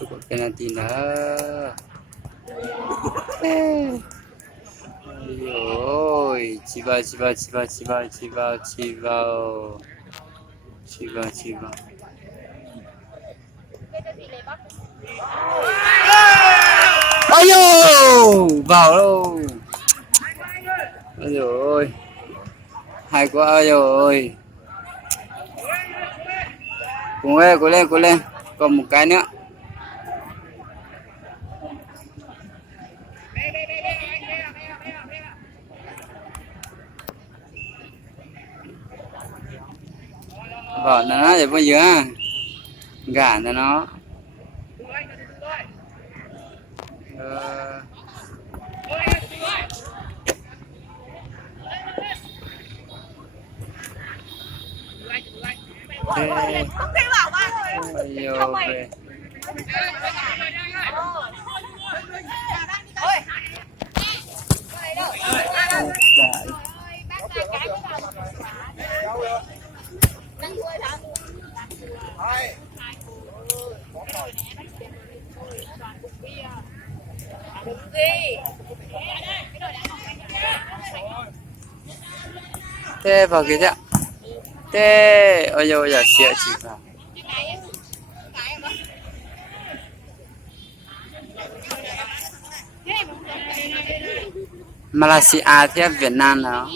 Chưa có penalty nữa. Ôi, chỉ vào. Ôi dồi, vào đâu. Ôi dồi, hay quá. Ôi dồi, cố lên, còn một cái nữa. Vào nó để bao giờ gạn cho nó. Không thể bảo ba thôi. Không về. Thế vào kia chứ. Thế ôi dồi giờ xịa chỉ vào. Malaysia theo Việt Nam đó.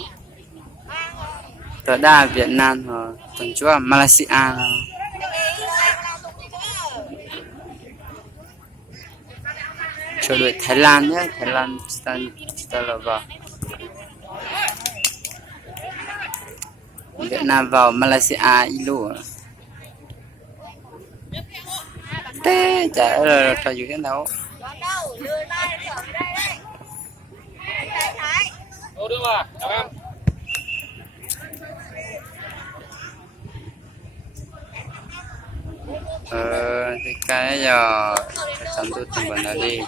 Tớ đa Việt Nam rồi. Tuần trước Malaysia đó. Chờ đuổi Thái Lan nhé. Thái Lan ta là vào. Việt Nam vào Malaysia ilu. Thế chả rồi trò gì thế đâu. Đưa mà, chào em. Thì cái giờ chấm tôi từng bẩn đi.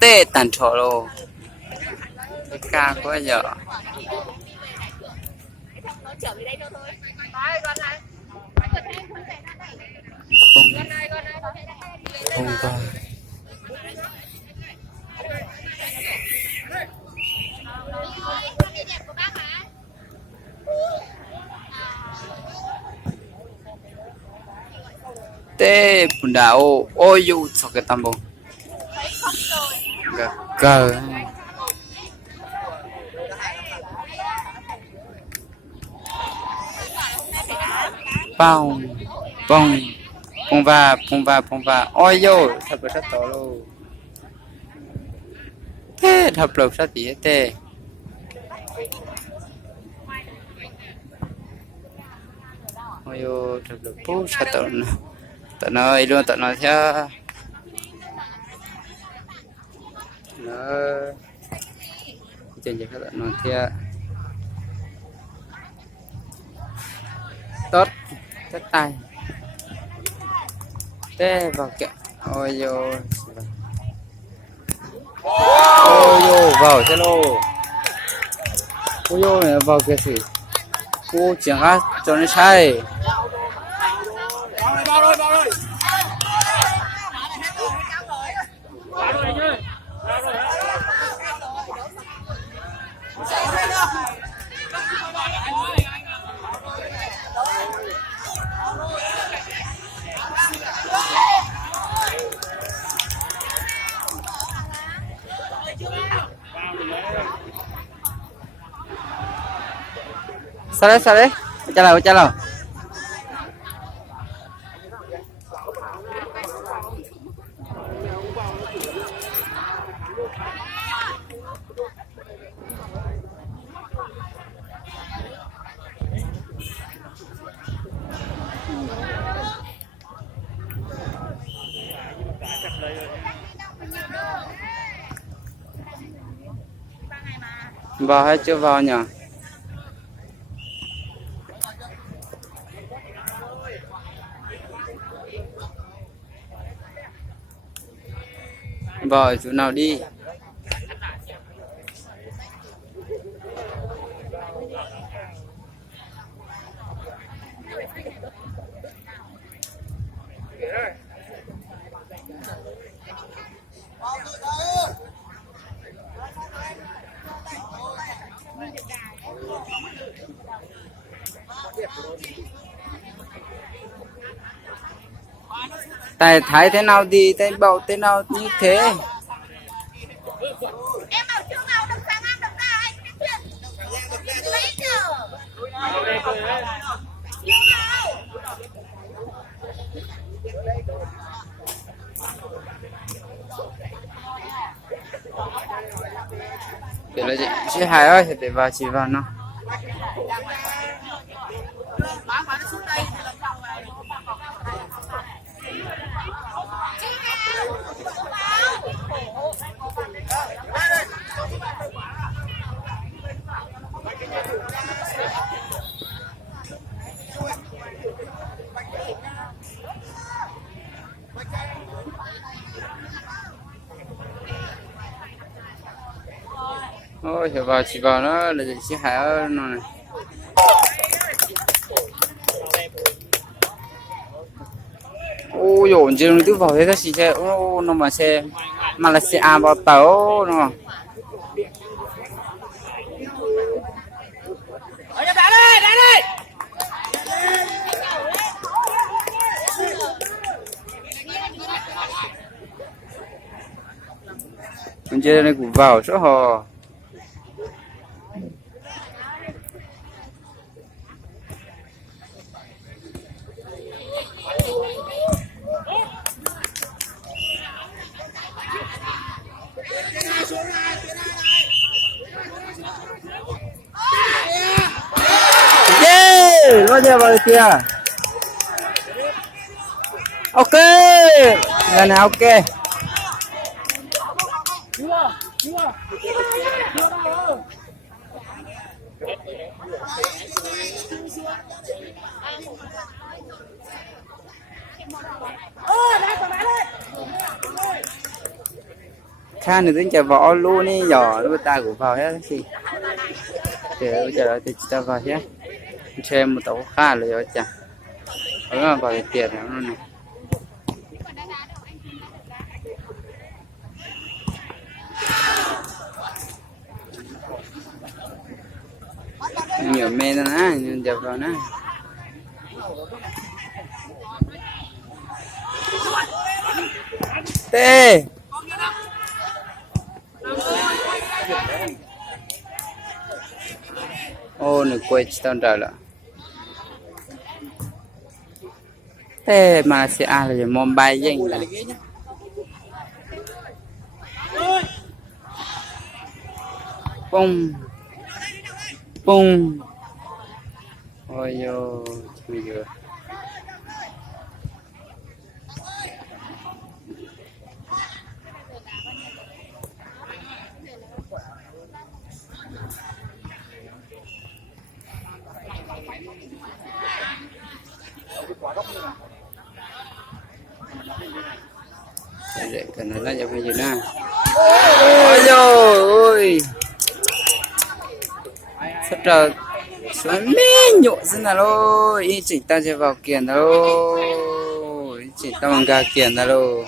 Tê tàn trò luôn. Cái ca quá giờ. Không con. Tê bún đảo. Ôi dụ sao cái tầm bông. Cờ. Bông va. Ôi dồi, thật là rất to luôn. Thế thật là rất tí thế. Ôi dồi, thật là bố sao tận nơi luôn, tận nơi theo. Nó trên các tận nơi theo. Tốt, tất tay. Thế vào kẹo. Ôi dồi. Vào thế lô. Ôi dồi này vào kìa thử. Cô chẳng hát cho nó sai. Vào rồi. Sao đấy? Trả lời. Vào hay chưa vào nhỉ? Vào chỗ nào đi? Tài thái thế nào thì tay bầu thế nào như thế. Em bảo chưa nào được sang ăn được ra anh chuyện lấy chờ Để là chị Hải ơi, để vào chị vào nó. Ôi, thì vào chị vào nó là chị Hải ơi nó này. Ôi dồi, chị nó cứ vào thế đó chị xe, ô nó mà xe Malaysia vào tàu nó. Con chơi này cũng vào số hò. Yeah, lo giờ vào kia. Ok, lần này ok. Kha nữa tính chả võ luôn đi nhỏ nó ta cũng vào hết gì để bây giờ thì ta vào nhé xem một tàu Kha rồi chả nó vào cái tiền nó này nhiều men nữa nhưng giờ vào nữa tê ô nửa quay tao trời là thế mà sẽ là gì môn bay danh là bung bung ôi yo bây giờ để cần nó ra bây giờ nè ôi ôi rất là xoắn mê nhộ rất là lô ý chỉ ta sẽ vào kiền đâu chỉ ta bằng gà kiền ra đâu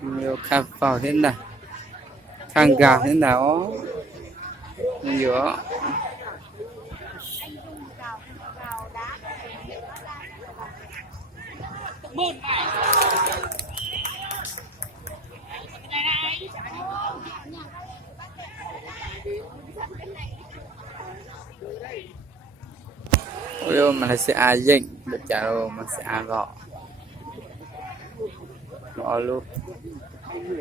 nhiều khắp vào thế nào khang gà thế nào nhiều ôi mà sẽ ai dinh được trả đâu mà sẽ ai gọ gọ luôn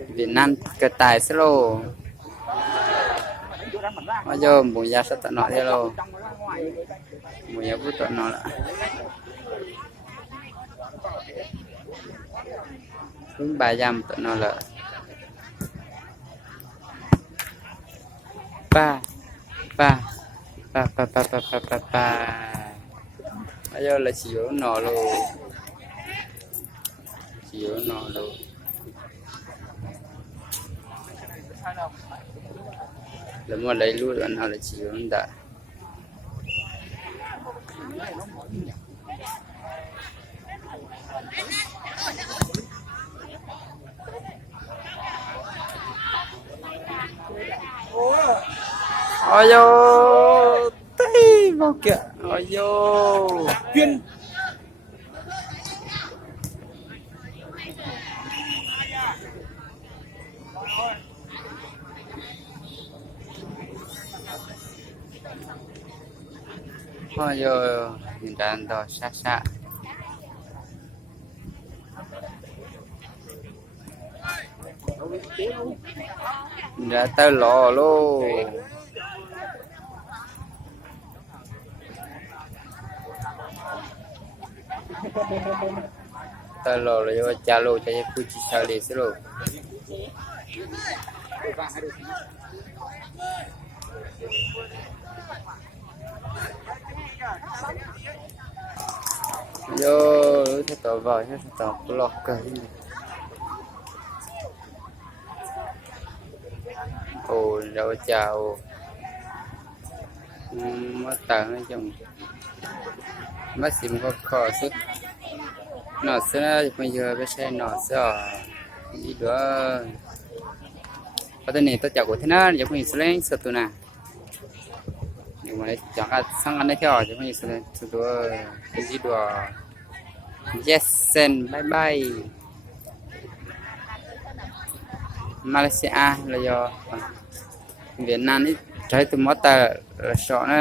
Việt Nam cái tài sẽ lô bây giờ mùi da sẽ tận nọ thế lô mùi da bút tận nọ lại cũng 300 tận nọ lại ba bây giờ là chỉ có nọ luôn chỉ có nọ luôn là mua lấy luôn anh nào là chỉ có đã ôi vô tay vào kìa ôi vô chuyên ôi vô nhìn ra đó xa xa đã tới lò luôn tới lò rồi vô cha lô cho cô chỉ sao đi xí luôn vô thế tao vào thế tao có lọt cái ồ đâu chào mất tặng nói chung mất xìm có khó sức nó sẽ bây giờ cái xe nó sẽ đi nữa có tên này tôi chào của thế nào giống như lên sợ tụi nào nhưng mà chẳng là sang ăn đấy theo giống như lên tụi cái gì đó yes bye bye Malaysia là do Việt Nam ấy trái từ mót ta là sợ nó